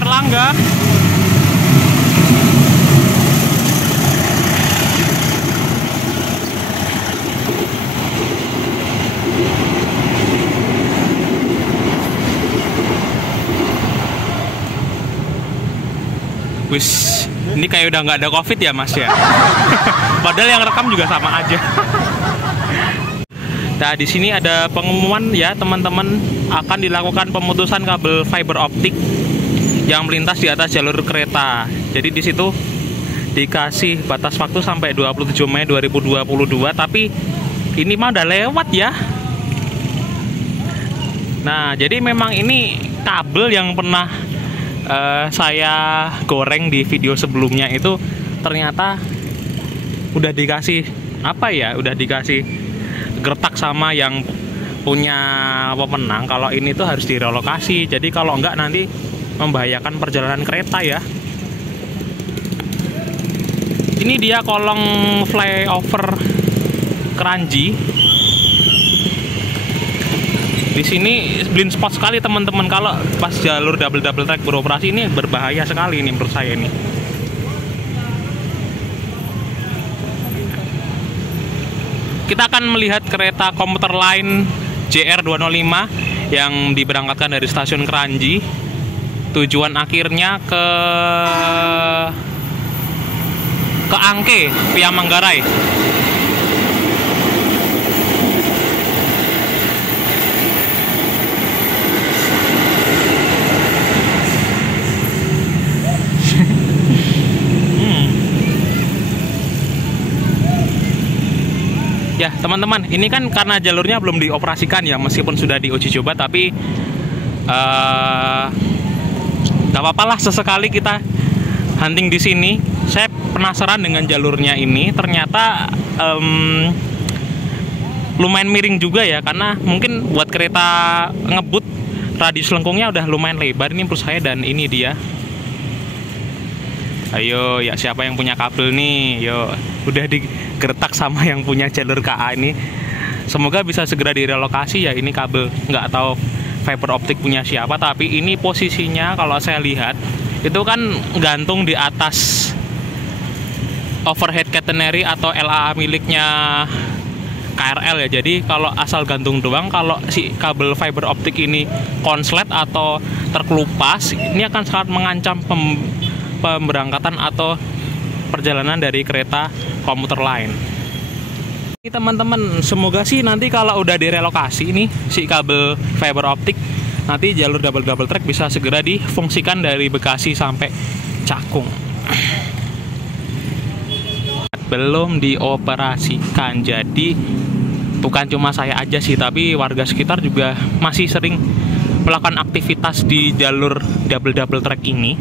Erlangga. Wis, ini kayak udah nggak ada COVID ya Mas ya. Padahal yang rekam juga sama aja. Nah, di sini ada pengumuman ya teman-teman, akan dilakukan pemutusan kabel fiber optik yang melintas di atas jalur kereta. Jadi di situ dikasih batas waktu sampai 27 Mei 2022, tapi ini mah udah lewat ya. Nah, jadi memang ini kabel yang pernah saya goreng di video sebelumnya itu ternyata udah dikasih apa ya, udah dikasih gertak sama yang punya pemenang kalau ini tuh harus direlokasi. Jadi kalau enggak nanti membahayakan perjalanan kereta ya. Ini dia kolong flyover Kranji. Di sini blind spot sekali teman-teman, kalau pas jalur double track beroperasi ini berbahaya sekali ini menurut saya ini. Kita akan melihat kereta komuter lain JR205 yang diberangkatkan dari stasiun Kranji. Tujuan akhirnya ke Angke via Manggarai. Ya teman-teman, ini kan karena jalurnya belum dioperasikan ya, meskipun sudah diuji coba, tapi gak apa-apa lah sesekali kita hunting di sini. Saya penasaran dengan jalurnya ini, ternyata lumayan miring juga ya, karena mungkin buat kereta ngebut radius lengkungnya udah lumayan lebar ini menurut saya. Dan ini dia, ayo ya, siapa yang punya kabel nih, yo udah digertak sama yang punya jalur KA ini. Semoga bisa segera direlokasi ya. Ini kabel nggak tahu fiber optik punya siapa, tapi ini posisinya kalau saya lihat itu kan gantung di atas overhead catenary atau LA miliknya KRL ya. Jadi kalau asal gantung doang, kalau si kabel fiber optik ini konslet atau terkelupas, ini akan sangat mengancam pemberangkatan atau perjalanan dari kereta komuter lain. Ini teman-teman, semoga sih nanti kalau udah direlokasi ini si kabel fiber optik, nanti jalur double track bisa segera difungsikan dari Bekasi sampai Cakung. Belum dioperasikan, jadi bukan cuma saya aja sih, tapi warga sekitar juga masih sering melakukan aktivitas di jalur double track ini.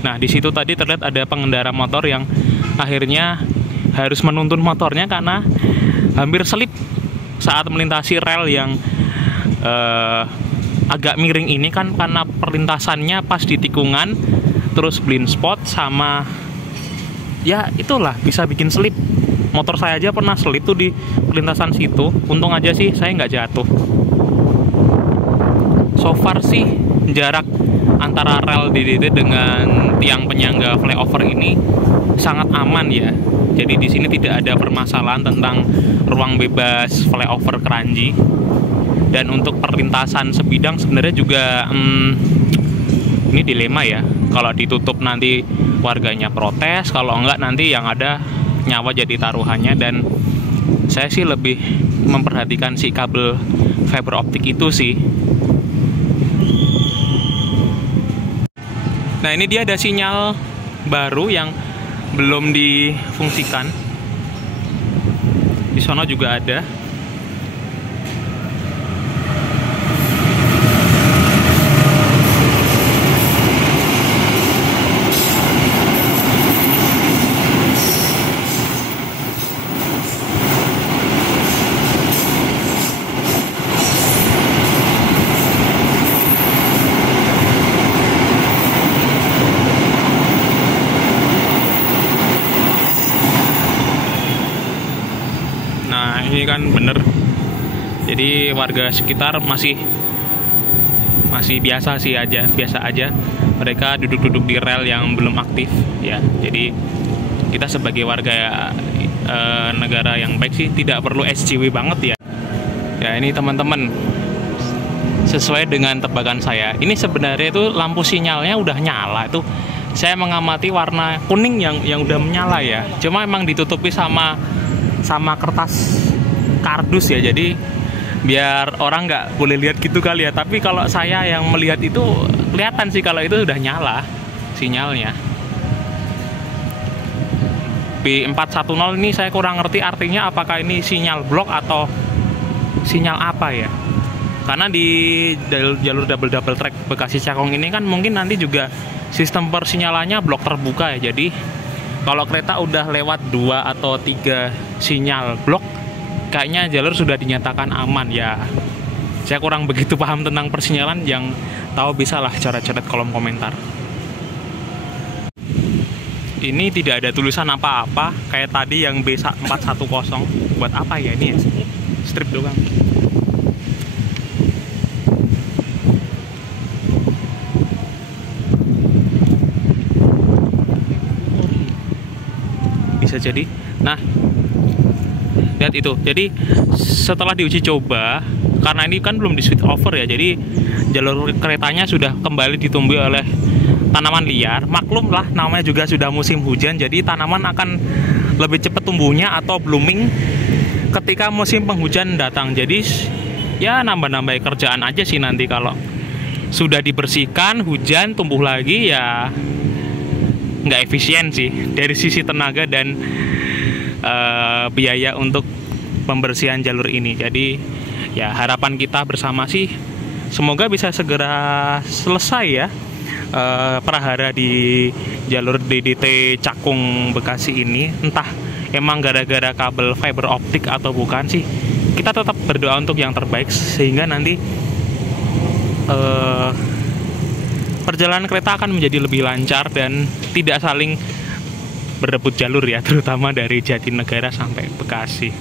Nah, di situ tadi terlihat ada pengendara motor yang akhirnya harus menuntun motornya karena hampir selip saat melintasi rel yang agak miring ini kan, karena perlintasannya pas di tikungan, terus blind spot sama ya itulah bisa bikin selip. Motor saya aja pernah selip tuh di perlintasan situ. Untung aja sih saya nggak jatuh. So far sih jarak antara rel DDT dengan tiang penyangga flyover ini sangat aman ya. Jadi di sini tidak ada permasalahan tentang ruang bebas flyover Kranji. Dan untuk perlintasan sebidang sebenarnya juga ini dilema ya. Kalau ditutup nanti warganya protes, kalau enggak nanti yang ada nyawa jadi taruhannya. Dan saya sih lebih memperhatikan si kabel fiber optik itu sih. Nah, ini dia ada sinyal baru yang belum difungsikan. Di sono juga ada. Ini kan bener, jadi warga sekitar masih masih biasa aja. Mereka duduk-duduk di rel yang belum aktif ya. Jadi kita sebagai warga negara yang baik sih tidak perlu SJW banget ya. Ya ini teman-teman, sesuai dengan tebakan saya, ini sebenarnya itu lampu sinyalnya udah nyala. Itu saya mengamati warna kuning yang udah menyala ya. Cuma emang ditutupi sama kertas kardus ya. Jadi biar orang nggak boleh lihat gitu kali ya. Tapi kalau saya yang melihat itu kelihatan sih kalau itu udah nyala sinyalnya. B410 ini saya kurang ngerti artinya, apakah ini sinyal blok atau sinyal apa ya. Karena di jalur double track Bekasi Cakung ini kan mungkin nanti juga sistem persinyalannya blok terbuka ya. Jadi kalau kereta udah lewat 2 atau 3 sinyal blok, kayaknya jalur sudah dinyatakan aman ya. Saya kurang begitu paham tentang persinyalan, yang tahu bisa lah coret-coret kolom komentar. Ini tidak ada tulisan apa-apa kayak tadi yang B410. Buat apa ya ini ya? Strip doang. Bisa jadi. Nah, lihat itu. Jadi setelah diuji coba, karena ini kan belum di switch over ya, jadi jalur keretanya sudah kembali ditumbuhi oleh tanaman liar. Maklum lah, namanya juga sudah musim hujan, jadi tanaman akan lebih cepat tumbuhnya atau blooming ketika musim penghujan datang. Jadi ya nambah-nambah kerjaan aja sih nanti kalau sudah dibersihkan, hujan tumbuh lagi ya nggak efisien sih dari sisi tenaga dan biaya untuk pembersihan jalur ini. Jadi ya harapan kita bersama sih semoga bisa segera selesai ya prahara di jalur DDT Cakung Bekasi ini. Entah emang gara-gara kabel fiber optik atau bukan sih, kita tetap berdoa untuk yang terbaik sehingga nanti perjalanan kereta akan menjadi lebih lancar dan tidak saling berebut jalur ya, terutama dari Jatinegara sampai Bekasi.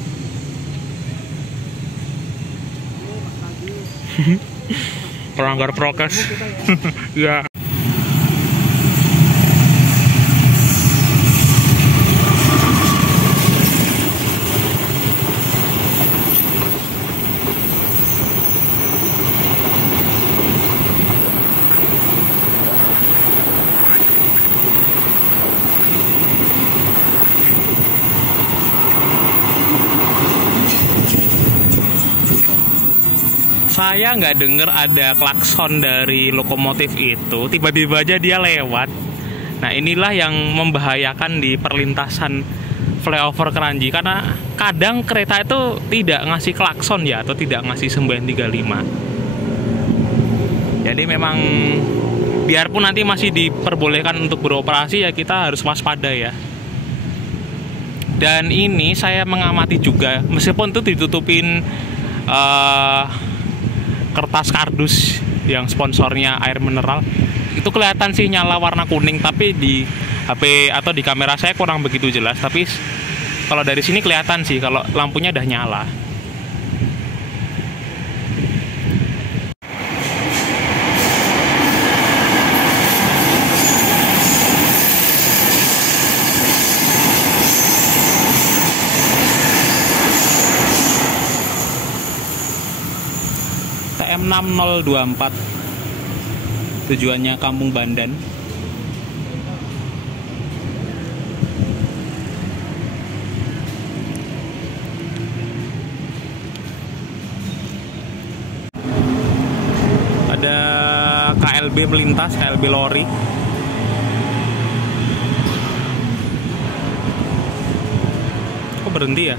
Pelanggar prokes. Ya. Saya nggak dengar ada klakson dari lokomotif itu, tiba-tiba aja dia lewat. Nah inilah yang membahayakan di perlintasan flyover Kranji, karena kadang kereta itu tidak ngasih klakson ya, atau tidak ngasih semboyan 35. Jadi memang biarpun nanti masih diperbolehkan untuk beroperasi ya, kita harus waspada ya. Dan ini saya mengamati juga, meskipun itu ditutupin kertas kardus yang sponsornya air mineral, itu kelihatan sih nyala warna kuning, tapi di HP atau di kamera saya kurang begitu jelas. Tapi kalau dari sini kelihatan sih kalau lampunya udah nyala. TM6024 tujuannya Kampung Bandan. Ada KLB melintas, KLB lori. Kok berhenti ya?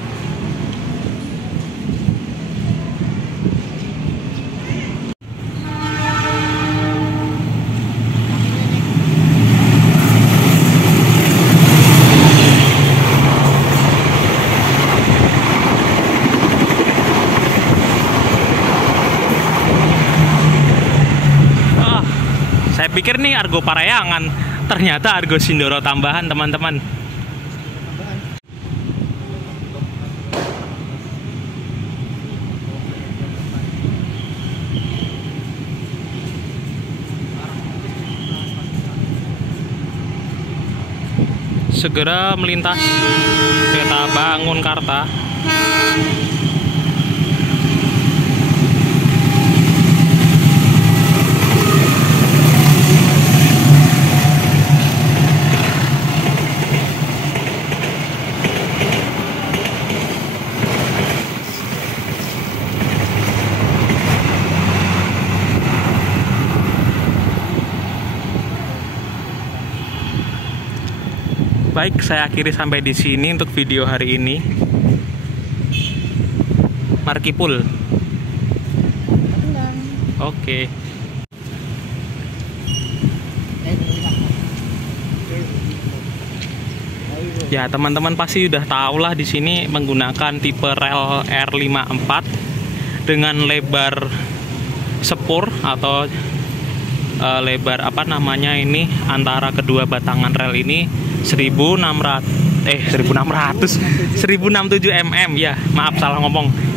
Saya pikir nih Argo Parayangan, ternyata Argo Sindoro tambahan teman-teman. segera melintas kereta Bangunkarta. Baik, saya akhiri sampai di sini untuk video hari ini. Markipul. Oke. Ya, teman-teman pasti udah tahu lah di sini menggunakan tipe rel R54 dengan lebar sepur atau lebar apa namanya ini antara kedua batangan rel ini 1600 1667 mm ya, maaf salah ngomong.